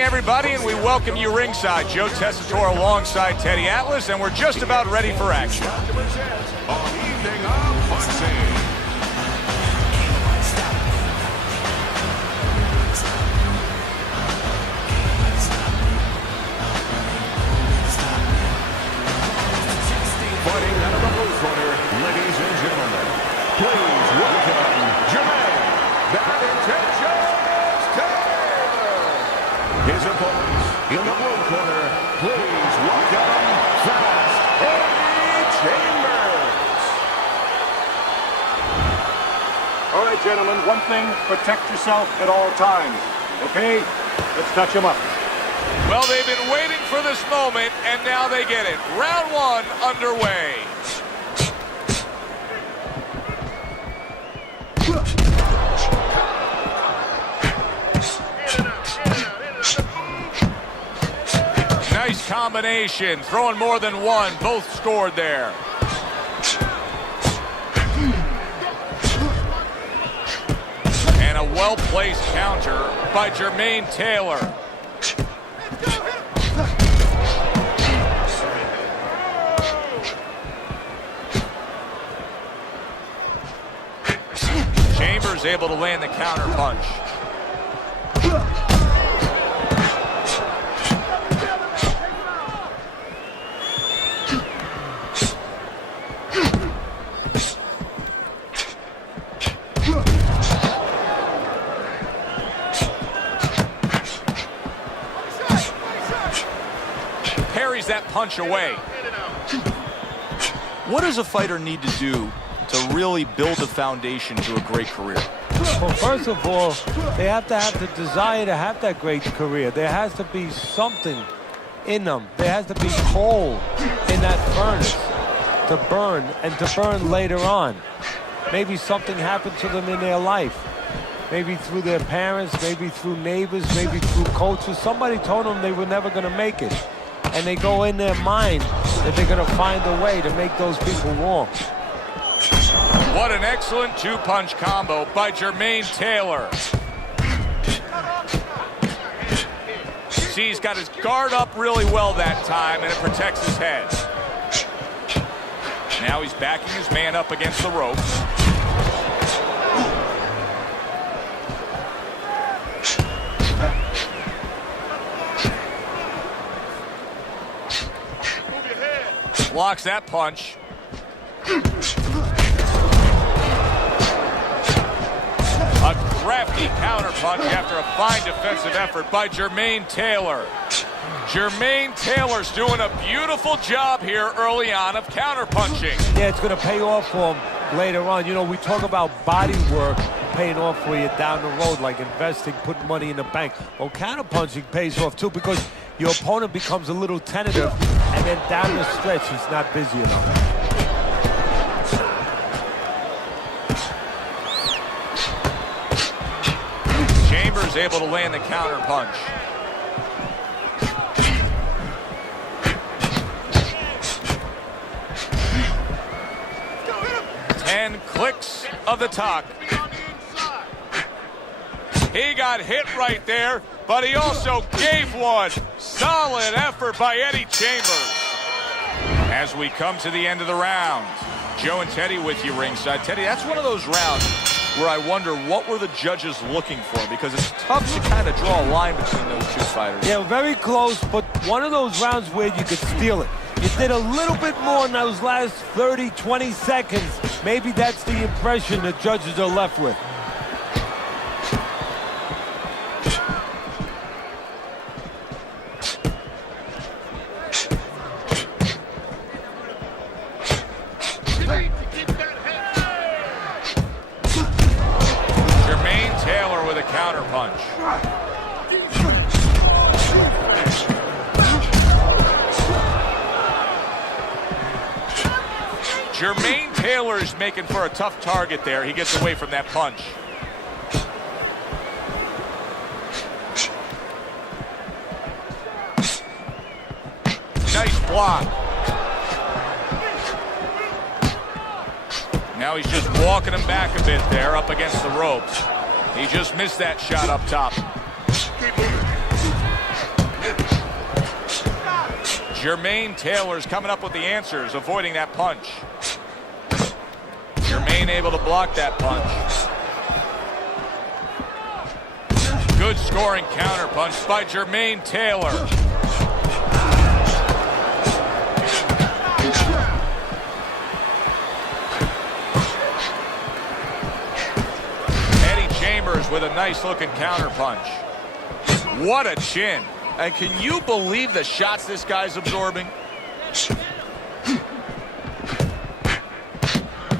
Everybody, and we welcome you ringside. Joe Tessitore alongside Teddy Atlas, and we're just about ready for action. On Evening of Boxing. Fighting out of the blue corner, ladies and gentlemen, please welcome Jэрmäйn, the Intentions Taylor. His opponents in the blue corner, please welcome Fast Eddie Chembers. All right, gentlemen, one thing, protect yourself at all times. Okay? Let's touch him up. Well, they've been waiting for this moment, and now they get it. Round one underway. Nice combination, throwing more than one. Both scored there. And a well-placed counter by Jэрmäйn Taylor. Chambers able to land the counter punch. Parries that punch away. What does a fighter need to do to really build a foundation to a great career? Well, first of all, they have to have the desire to have that great career. There has to be something in them. There has to be coal in that furnace to burn, and to burn later on. Maybe something happened to them in their life. Maybe through their parents, maybe through neighbors, maybe through coaches. Somebody told them they were never going to make it. And they go in their mind that they're going to find a way to make those people warm. What an excellent two-punch combo by Jэрmäйn Taylor. See, he's got his guard up really well that time, and it protects his head. Now he's backing his man up against the ropes. Blocks that punch. A crafty counter punch after a fine defensive effort by Jэрmäйn Taylor. Jэрmäйn Taylor's doing a beautiful job here early on of counter punching. Yeah, it's going to pay off for him later on. You know, we talk about body work paying off for you down the road, like investing, putting money in the bank. Well, counter punching pays off too, because your opponent becomes a little tentative, and then down the stretch, he's not busy enough. Chambers able to land the counter punch. Ten clicks of the talk. He got hit right there, but he also gave one. Solid effort by Eddie Chambers. As we come to the end of the round, Joe and Teddy with you ringside. Teddy, that's one of those rounds where I wonder what were the judges looking for, because it's tough to kind of draw a line between those two fighters. Yeah, very close, but one of those rounds where you could steal it. You did a little bit more in those last 30, 20 seconds. Maybe that's the impression the judges are left with. Jërmäйn Taylor with a counter punch. Jërmäйn Taylor is making for a tough target there. He gets away from that punch. Nice block. Now he's just walking him back a bit there up against the ropes. He just missed that shot up top. Jërmäйn Taylor's coming up with the answers, avoiding that punch. Jërmäйn able to block that punch. Good scoring counter punch by Jërmäйn Taylor. Eddie Chambers with a nice looking counter punch. What a chin. And can you believe the shots this guy's absorbing?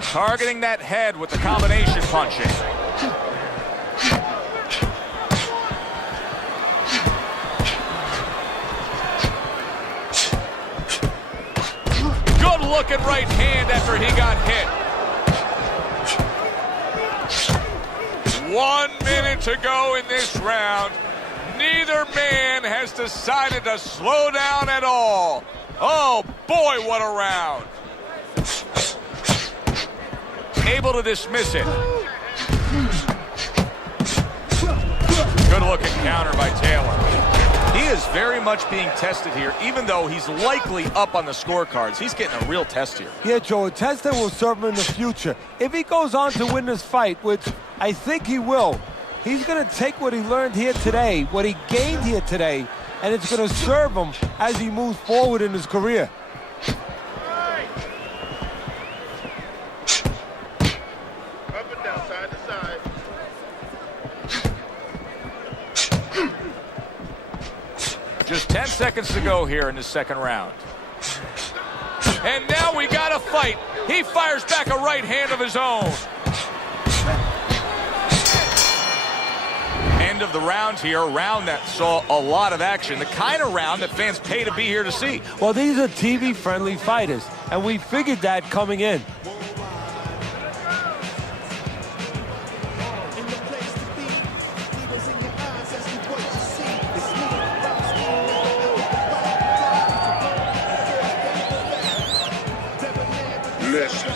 Targeting that head with the combination punching. Good looking right hand after he got hit. 1 minute to go in this round. Neither man has decided to slow down at all. Oh boy, what a round. Able to dismiss it. Good looking counter by Taylor. He is very much being tested here, even though he's likely up on the scorecards. He's getting a real test here. Yeah, Joe, a test that will serve him in the future. If he goes on to win this fight, which I think he will, he's going to take what he learned here today, what he gained here today, and it's going to serve him as he moves forward in his career. Up and down, side to side. Just 10 seconds to go here in the second round. And now we got a fight. He fires back a right hand of his own. End of the round here, a round that saw a lot of action, the kind of round that fans pay to be here to see. Well, these are TV-friendly fighters, and we figured that coming in. Listen,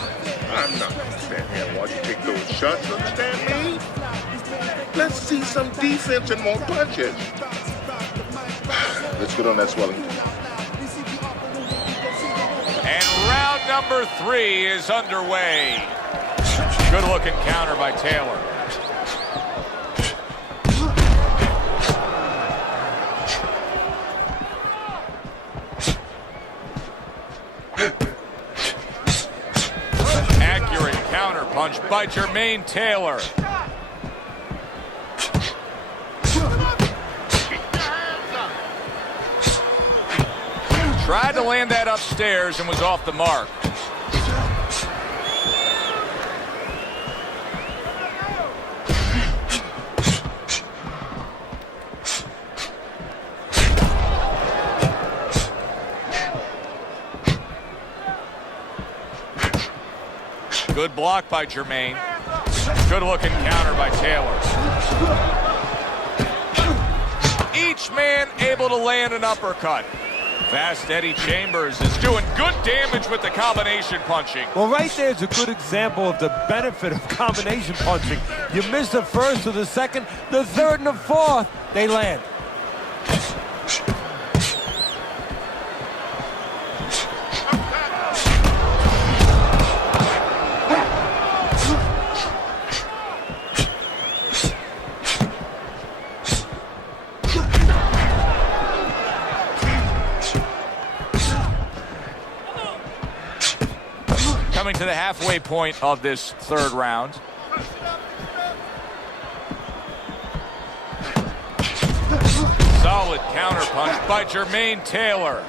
I'm not gonna stand here and watch you take those shots, understand me? Let's see some defense and more punches. Let's get on that swelling. And round number 3 is underway. Good looking counter by Taylor. Accurate counter punch by Jërmäйn Taylor. Tried to land that upstairs and was off the mark. Good block by Jërmäйn. Good looking counter by Taylor. Each man able to land an uppercut. Fast Eddie Chambers is doing good damage with the combination punching. Well, right there's a good example of the benefit of combination punching. You miss the first or the second, the third and the fourth, they land. Coming to the halfway point of this third round. Solid counter punch by Jërmäйn Taylor.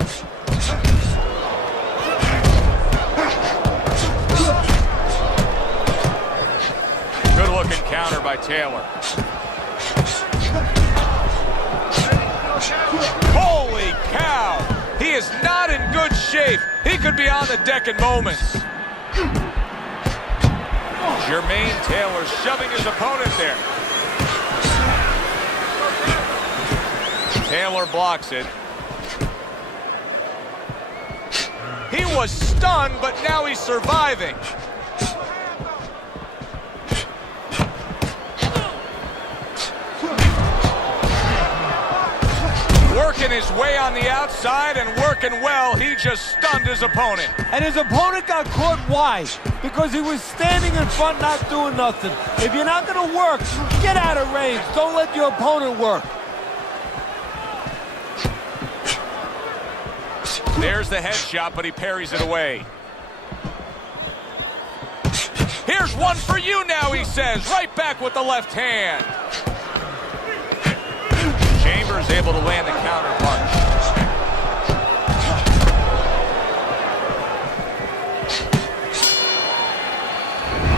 Good looking counter by Taylor. Holy cow! He is not in good shape. He could be on the deck in moments. Jërmäйn Taylor shoving his opponent there. Taylor blocks it. He was stunned, but now he's surviving. Working his way on the outside and working well. He just stunned his opponent. And his opponent got caught wide because he was standing in front not doing nothing. If you're not going to work, get out of range. Don't let your opponent work. There's the headshot, but he parries it away. Here's one for you now, he says. Right back with the left hand. Chambers able to land the counter punch.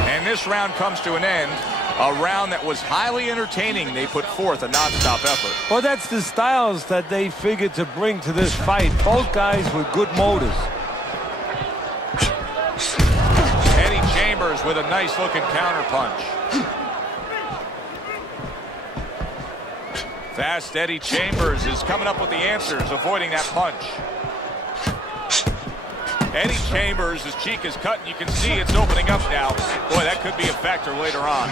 And this round comes to an end. A round that was highly entertaining. They put forth a non-stop effort. Well, that's the styles that they figured to bring to this fight. Both guys with good motors. Eddie Chambers with a nice-looking counter punch. Fast Eddie Chambers is coming up with the answers, avoiding that punch. Eddie Chambers, his cheek is cut, and you can see it's opening up now. Boy, that could be a factor later on.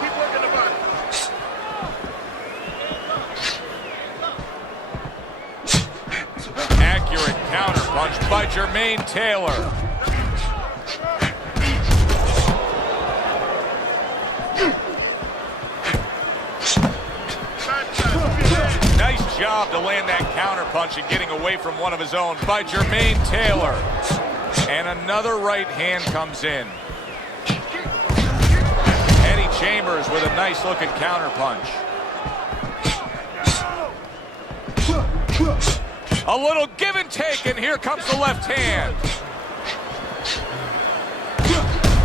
Keep working the body. Accurate counter punch by Jërmäйn Taylor. Nice job to land that counter punch and getting away from one of his own by Jërmäйn Taylor. And another right hand comes in. Eddie Chambers with a nice looking counter punch. A little give and take, and here comes the left hand.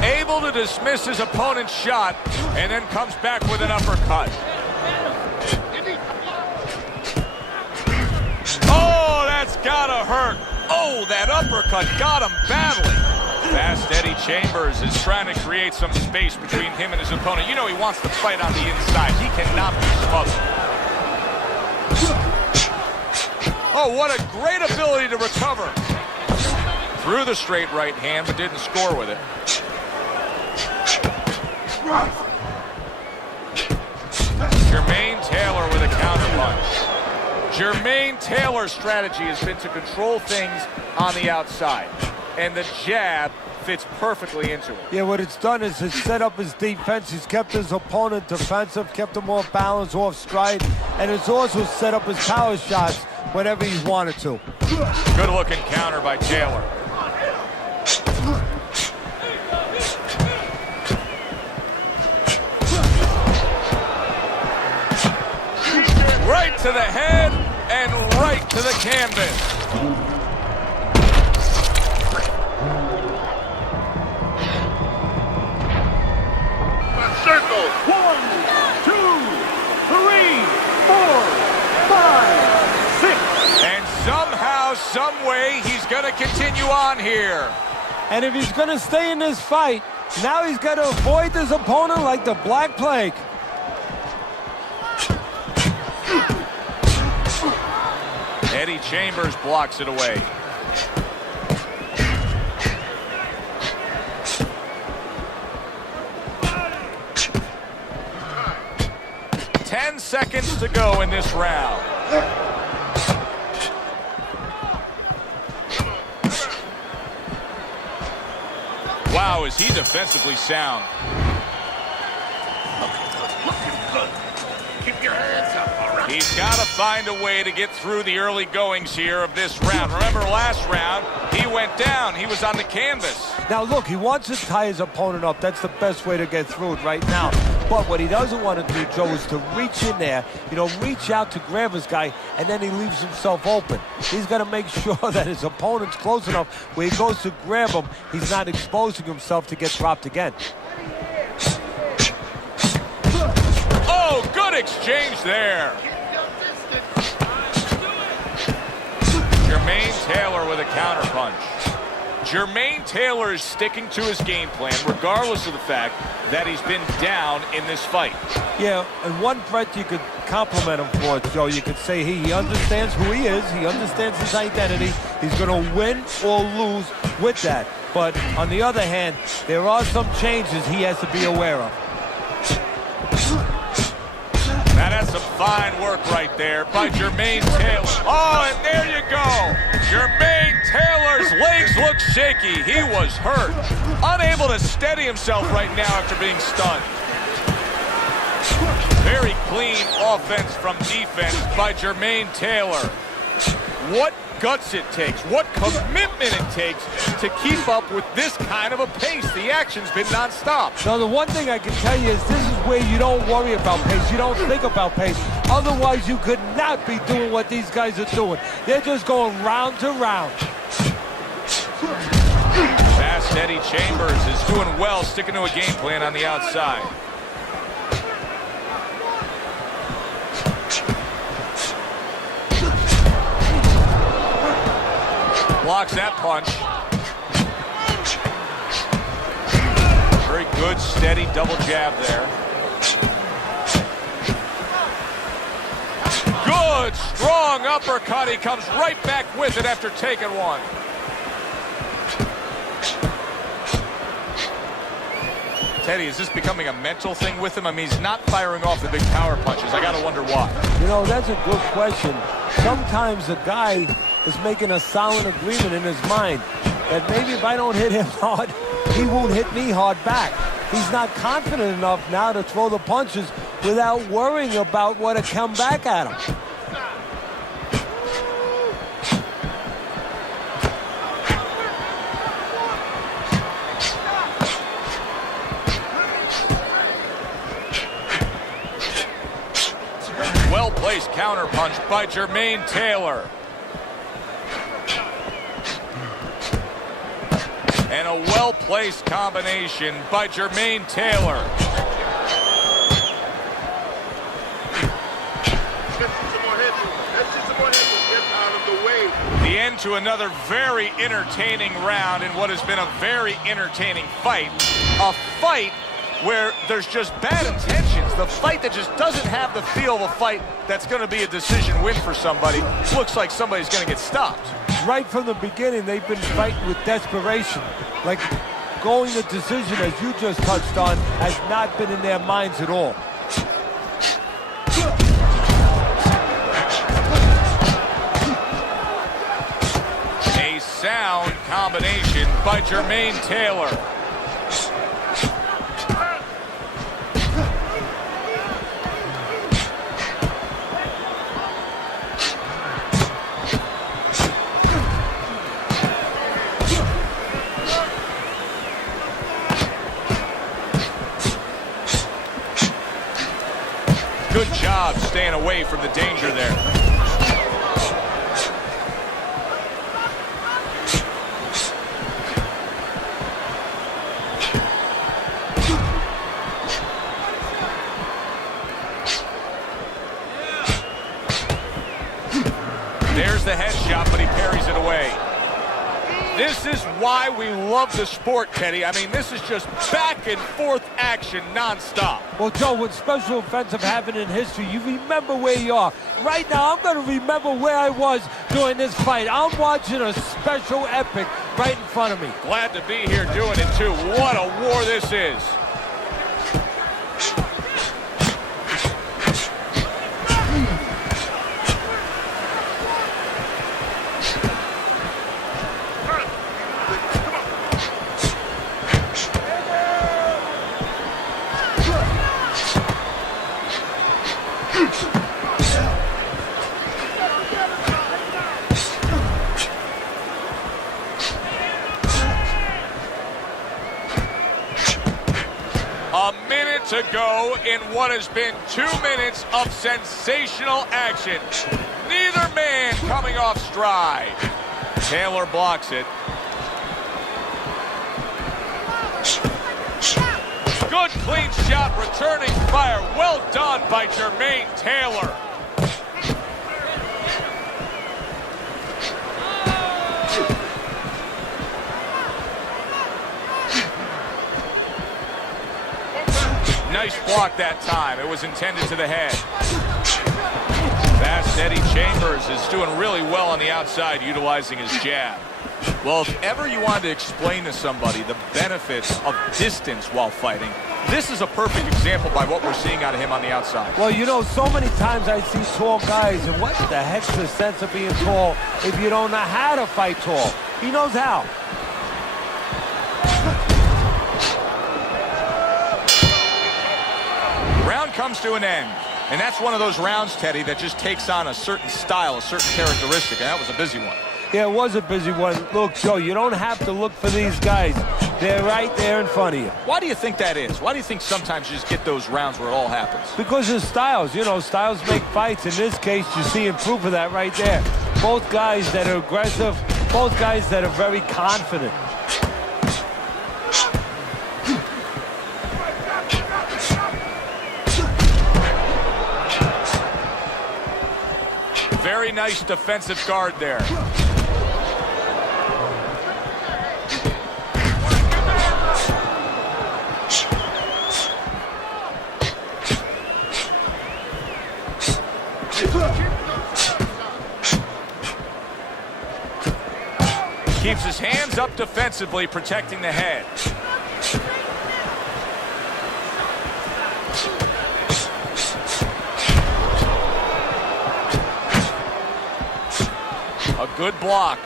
Able to dismiss his opponent's shot, and then comes back with an uppercut. Oh, that's gotta hurt. Oh, that uppercut got him badly. Fast Eddie Chambers is trying to create some space between him and his opponent. You know he wants to fight on the inside. He cannot be smothered. Oh, what a great ability to recover. Threw the straight right hand, but didn't score with it. Jërmäйn Taylor with a counter punch. Jërmäйn Taylor's strategy has been to control things on the outside, and the jab fits perfectly into it. Yeah, what it's done is it's set up his defense. He's kept his opponent defensive, kept him off balance, off stride, and it's also set up his power shots whenever he's wanted to. Good looking counter by Taylor. Right to the head and right to the canvas. Circle. 1, 2, 3, 4, 5, 6. And somehow, some way, he's going to continue on here. And if he's going to stay in this fight, now he's got to avoid his opponent like the Black Plague. Eddie Chambers blocks it away. Seconds to go in this round. Wow, is he defensively sound. Keep your hands up, all right? He's got to find a way to get through the early goings here of this round. Remember last round, he went down. He was on the canvas. Now look, he wants to tie his opponent up. That's the best way to get through it right now. But what he doesn't want to do, Joe, is to reach in there, reach out to grab his guy, and then he leaves himself open. He's got to make sure that his opponent's close enough where he goes to grab him, he's not exposing himself to get dropped again. Oh, good exchange there. Jërmäйn Taylor with a counter punch. Jërmäйn Taylor is sticking to his game plan regardless of the fact that he's been down in this fight. Yeah, and one breath you could compliment him for it, Joe. You could say he understands who he is. He understands his identity. He's going to win or lose with that. But on the other hand, there are some changes he has to be aware of. Now that's some fine work right there by Jэрmэйn Taylor. Oh, and there you go. Jэрmэйn Taylor's legs look shaky. He was hurt. Unable to steady himself right now after being stunned. Very clean offense from defense by Jэрmэйn Taylor. What guts it takes, what commitment it takes to keep up with this kind of a pace. The action's been nonstop. So the one thing I can tell you is this is where you don't worry about pace. You don't think about pace. Otherwise, you could not be doing what these guys are doing. They're just going round to round. Fast Eddie Chambers is doing well, sticking to a game plan on the outside. Blocks that punch. Very good, steady double jab there. Good, strong uppercut. He comes right back with it after taking one. Teddy, is this becoming a mental thing with him? I mean, he's not firing off the big power punches. I got to wonder why. You know, that's a good question. Sometimes a guy is making a solid agreement in his mind that maybe if I don't hit him hard, he won't hit me hard back. He's not confident enough now to throw the punches without worrying about what to come back at him. Well-placed counter punch by Jэрmэйn Taylor. And a well-placed combination by Jэрmэйn Taylor. The end to another very entertaining round in what has been a very entertaining fight. A fight where there's just bad intentions. The fight that just doesn't have the feel of a fight that's going to be a decision win for somebody. Looks like somebody's going to get stopped. Right from the beginning, they've been fighting with desperation. Like going to decision, as you just touched on, has not been in their minds at all. A sound combination by Jërmэйn Taylor. Good job staying away from the danger there. There's the headshot, but he parries it away. This is why we love the sport, Teddy. I mean, this is just back and forth action nonstop. Well, Joe, when special events have happened in history, you remember where you are. Right now, I'm going to remember where I was during this fight. I'm watching a special epic right in front of me. Glad to be here doing it, too. What a war this is. A minute to go in what has been 2 minutes of sensational action. Neither man coming off stride. Taylor blocks it. Good clean shot, returning fire. Well done by Jërmэйn Taylor. Nice block that time. It was intended to the head. Fast Eddie Chambers is doing really well on the outside, utilizing his jab. Well, if ever you wanted to explain to somebody the benefits of distance while fighting, this is a perfect example by what we're seeing out of him on the outside. Well, you know, so many times I see tall guys, and what the heck's the sense of being tall if you don't know how to fight tall? He knows how. Round comes to an end. And that's one of those rounds, Teddy, that just takes on a certain style, a certain characteristic. And that was a busy one. Yeah, it was a busy one. Look, Joe, you don't have to look for these guys. They're right there in front of you. Why do you think that is? Why do you think sometimes you just get those rounds where it all happens? Because of styles. You know, styles make fights. In this case, you see proof of that right there. Both guys that are aggressive, both guys that are very confident. Very nice defensive guard there. Keeps his hands up defensively, protecting the head. A good block.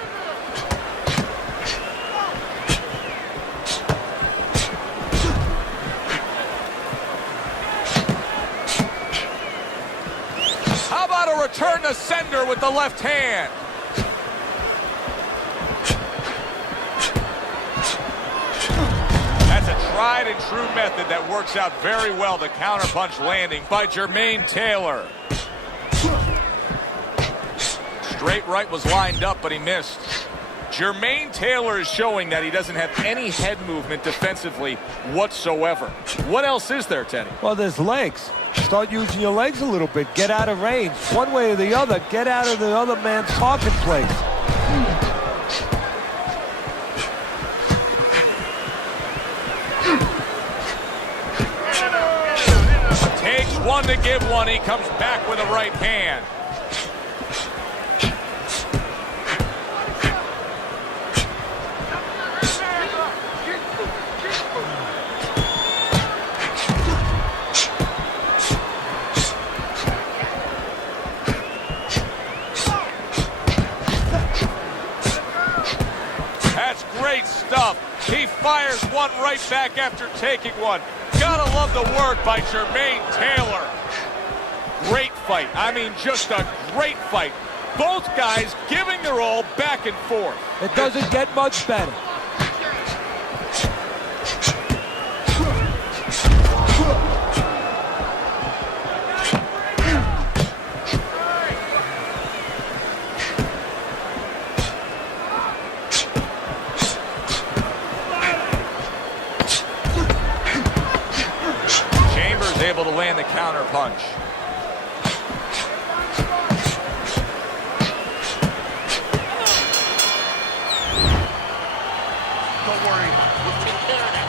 How about a return to sender with the left hand? That's a tried and true method that works out very well. The counterpunch landing by Jэрmäйn Taylor. Straight right was lined up, but he missed. Jэрmäйn Taylor is showing that he doesn't have any head movement defensively whatsoever. What else is there, Teddy? Well, there's legs. Start using your legs a little bit. Get out of range. One way or the other, get out of the other man's target place. Takes one to give one. He comes back with a right hand. Great stuff. He fires one right back after taking one. Gotta love the work by Jэрmäйn Taylor. Great fight. I mean, just a great fight. Both guys giving their all back and forth. It doesn't get much better. Able to land the counter punch. Don't worry, we'll take care of that.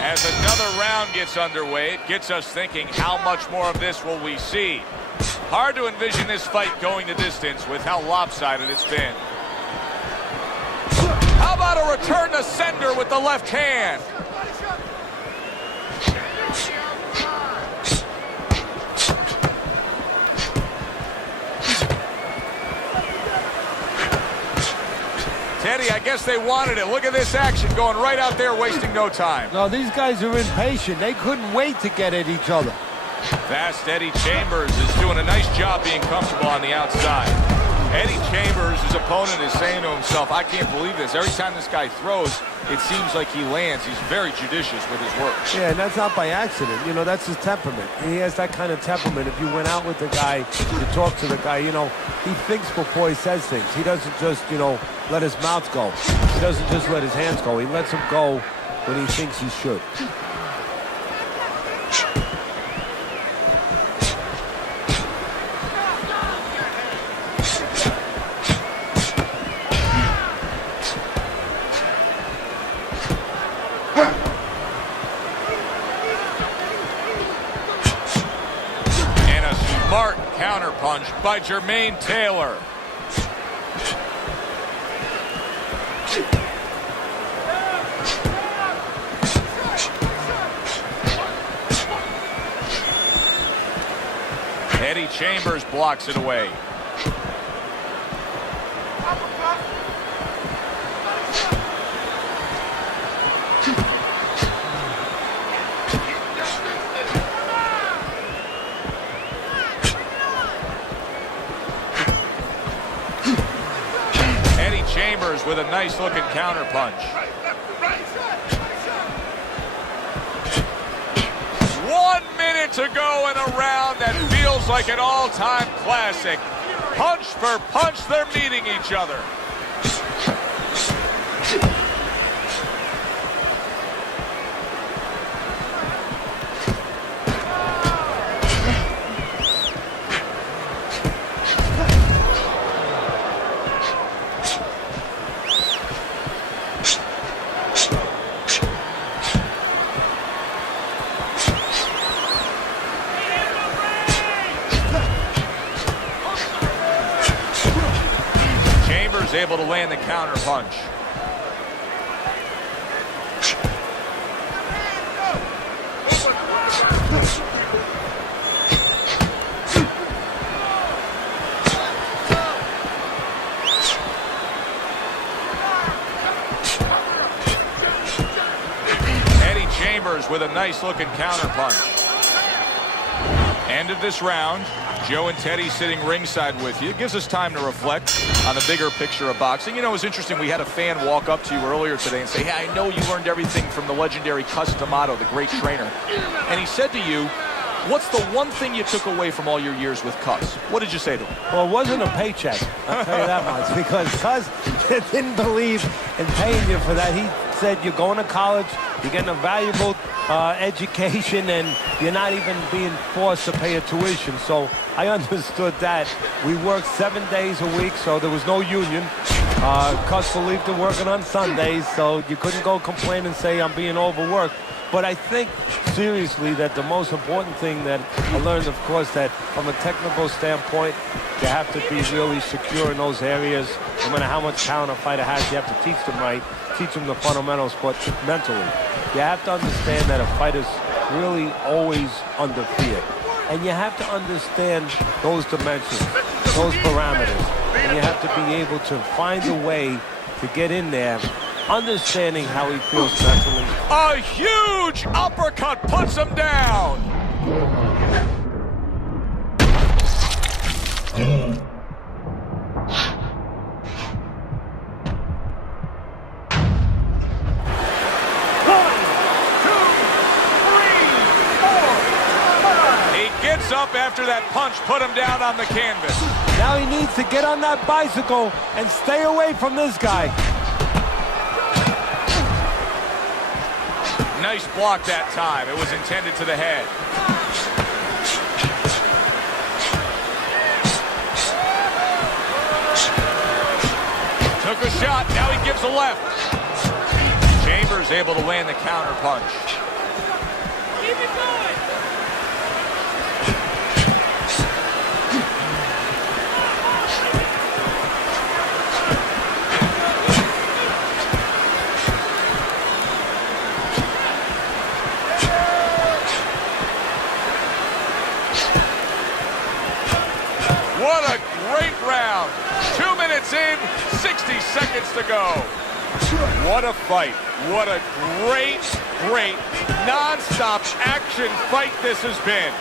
As another round gets underway, it gets us thinking, how much more of this will we see? Hard to envision this fight going the distance with how lopsided it's been. How about a return to sender with the left hand? Teddy, I guess they wanted it. Look at this action going right out there, wasting no time. No, these guys are impatient. They couldn't wait to get at each other. Fast Eddie Chambers is doing a nice job being comfortable on the outside. Eddie Chambers, his opponent, is saying to himself, I can't believe this. Every time this guy throws, it seems like he lands. He's very judicious with his work. Yeah, and that's not by accident. You know, that's his temperament. He has that kind of temperament. If you went out with the guy, you talk to the guy, you know, he thinks before he says things. He doesn't just, you know, let his mouth go. He doesn't just let his hands go. He lets them go when he thinks he should. Smart counterpunch by Jэрmäйn Taylor. Eddie Chambers blocks it away. Eddie Chambers with a nice-looking counter punch. 1 minute to go in a round that feels like an all-time classic. Punch for punch, they're meeting each other. Able to land the counter punch. Eddie Chambers with a nice looking counter punch. End of this round. Joe and Teddy sitting ringside with you. It gives us time to reflect on the bigger picture of boxing. You know, it was interesting. We had a fan walk up to you earlier today and say, hey, I know you learned everything from the legendary Cus D'Amato, the great trainer. And he said to you, what's the one thing you took away from all your years with Cus? What did you say to him? Well, it wasn't a paycheck, I'll tell you that much, because Cus didn't believe in paying you for that. He said, you're going to college, you're getting a valuable education, and you're not even being forced to pay a tuition. So I understood that. We worked 7 days a week, so there was no union. Cus believed in working on Sundays, so you couldn't go complain and say I'm being overworked. But I think, seriously, that the most important thing that I learned, of course, that from a technical standpoint, you have to be really secure in those areas. No matter how much talent a fighter has, you have to teach them right, teach them the fundamentals, but mentally. You have to understand that a fighter's really always under fear. And you have to understand those dimensions, those parameters. And you have to be able to find a way to get in there, understanding how he feels mentally. A huge uppercut puts him down. Up after that punch put him down on the canvas. Now he needs to get on that bicycle and stay away from this guy. Nice block that time. It was intended to the head. Took a shot. Now he gives a left. Chambers able to land the counter punch. Keep it going. What a great round. 2 minutes in, 60 seconds to go. What a fight. What a great, great, non-stop action fight this has been.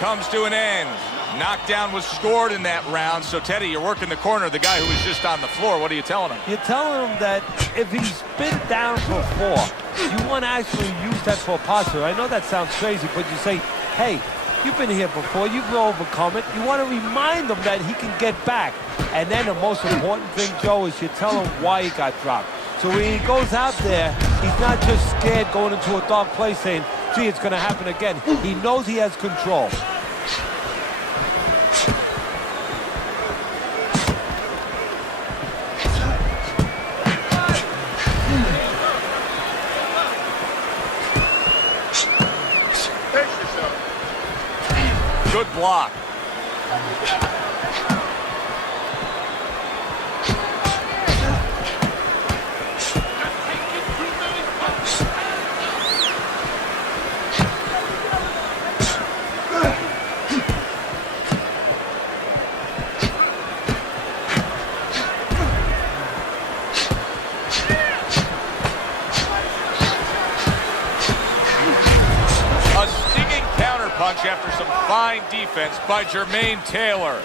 Comes to an end. Knockdown was scored in that round. So, Teddy, you're working the corner of the guy who was just on the floor. What are you telling him? You're telling him that if he's been down for 4, You want to actually use that for posture. I know that sounds crazy, but you say, hey, you've been here before, you've overcome it. You want to remind him that he can get back. And then the most important thing, Joe, is you tell him why he got dropped. So when he goes out there, he's not just scared going into a dark place saying, gee, it's going to happen again. He knows he has control. Good block. Punch after some fine defense by Jërmäйn Taylor.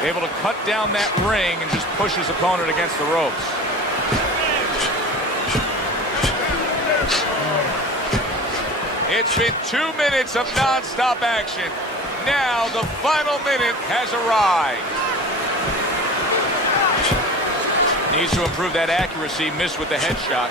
Able to cut down that ring and just push his opponent against the ropes. It's been 2 minutes of non-stop action. Now the final minute has arrived. Needs to improve that accuracy, missed with the headshot.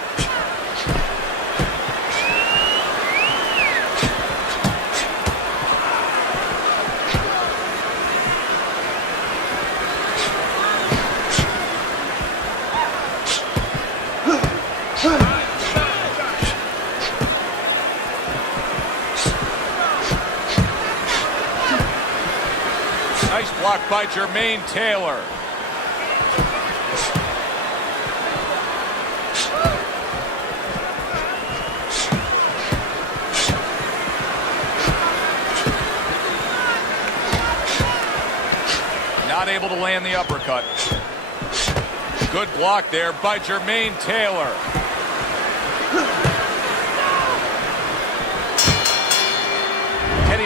Nice block by Jërmäйn Taylor. Not able to land the uppercut. Good block there by Jërmäйn Taylor.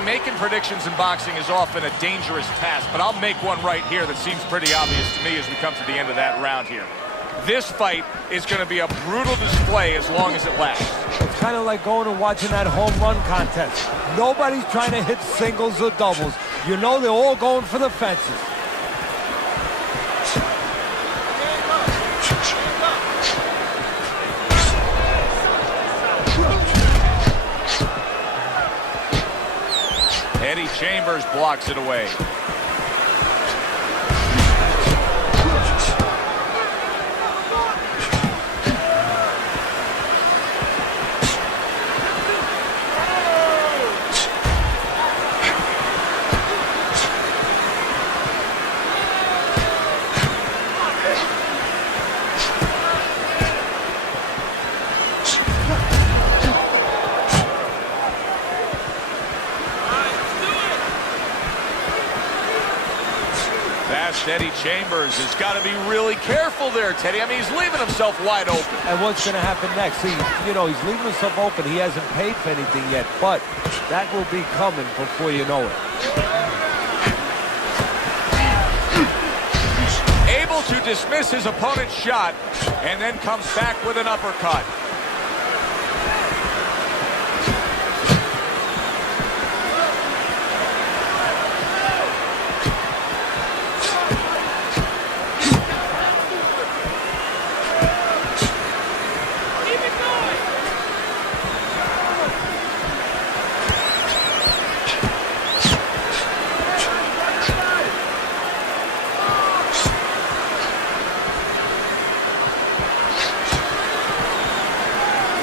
Making predictions in boxing is often a dangerous task, but I'll make one right here that seems pretty obvious to me as we come to the end of that round here. This fight is going to be a brutal display as long as it lasts. It's kind of like going and watching that home run contest. Nobody's trying to hit singles or doubles. You know they're all going for the fences. Eddie Chember's blocks it away. Eddie Chembers has got to be really careful there, Teddy. I mean, he's leaving himself wide open. And what's going to happen next? See, you know, he's leaving himself open. He hasn't paid for anything yet, but that will be coming before you know it. Able to dismiss his opponent's shot and then comes back with an uppercut.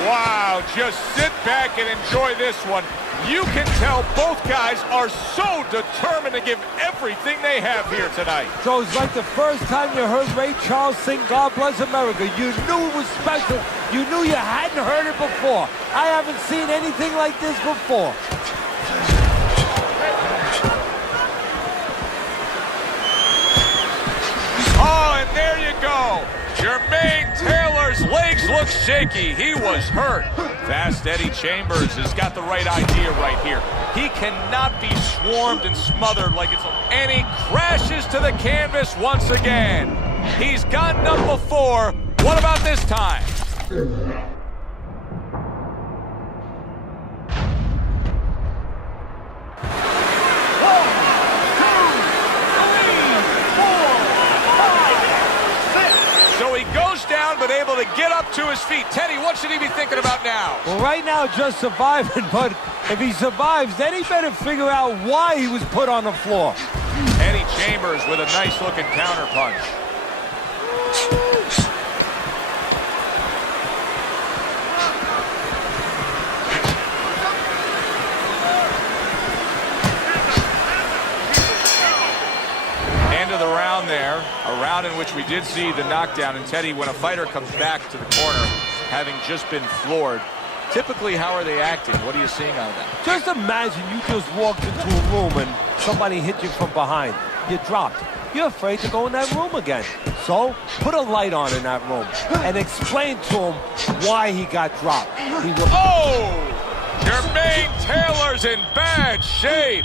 Wow, just sit back and enjoy this one. You can tell both guys are so determined to give everything they have here tonight. So it's like the first time you heard Ray Charles sing God Bless America. You knew it was special. You knew you hadn't heard it before. I haven't seen anything like this before. Oh, and there you go. Jërmæйn Taylor's legs look shaky. He was hurt. Fast Eddie Chambers has got the right idea right here. He cannot be swarmed and smothered like it's... And he crashes to the canvas once again. He's gotten up before. What about this time? But able to get up to his feet. Teddy, what should he be thinking about now? Well, right now, just surviving, but if he survives, then he better figure out why he was put on the floor. Eddie Chambers with a nice-looking counterpunch. End of the round there, a round in which we did see the knockdown. And Teddy, when a fighter comes back to the corner, having just been floored, typically how are they acting? What are you seeing out of that? Just imagine you just walked into a room and somebody hit you from behind. You dropped. You're afraid to go in that room again. So put a light on in that room and explain to him why he got dropped. Oh! Jërmæйn Taylor's in bad shape.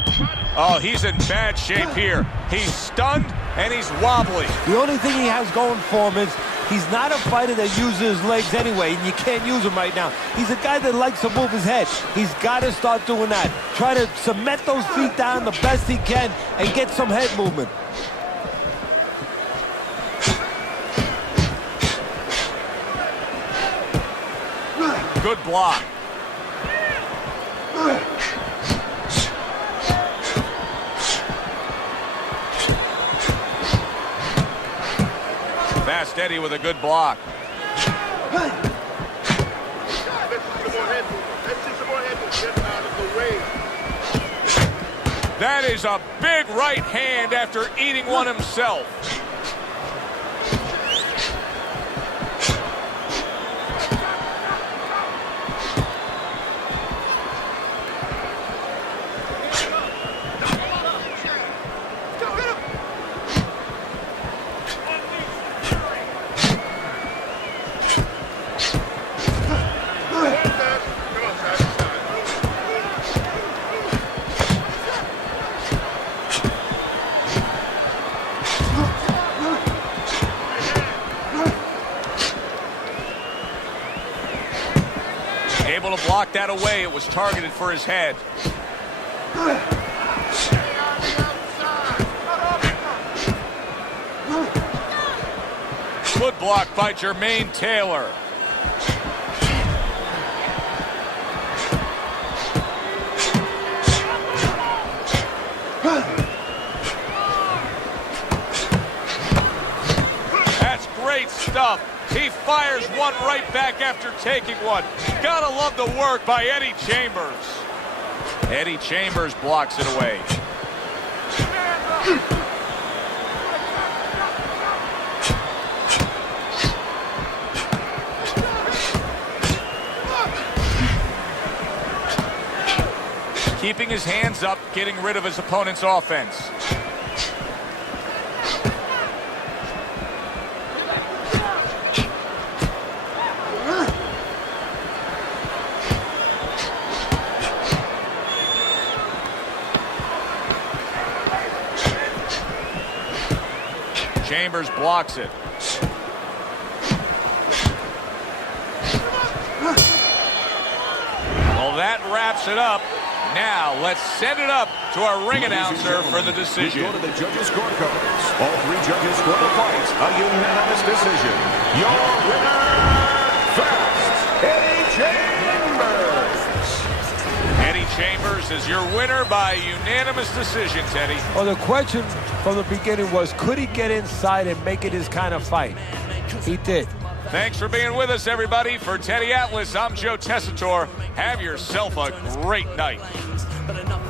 Oh, he's in bad shape here. He's stunned and he's wobbly. The only thing he has going for him is he's not a fighter that uses his legs anyway, and you can't use him right now. He's a guy that likes to move his head. He's got to start doing that. Try to cement those feet down the best he can and get some head movement. Good block. Fast Eddie with a good block. Let's see some more head movement. Get out of the way. That is a big right hand after eating one himself. Able to block that away. It was targeted for his head. Good block by Jërmæйn Taylor. That's great stuff. He fires one right back after taking one. Gotta love the work by Eddie Chambers. Eddie Chambers blocks it away. Keeping his hands up, getting rid of his opponent's offense. Chambers blocks it. Well, that wraps it up. Now, let's send it up to our ring announcer for the decision. We go to the judges' scorecards. All three judges score the fight. A unanimous decision. Your winner, Fast Eddie Chambers. Eddie Chambers is your winner by unanimous decision, Teddy. Well, the question from the beginning was, could he get inside and make it his kind of fight? He did. Thanks for being with us, everybody. For Teddy Atlas, I'm Joe Tessitore. Have yourself a great night.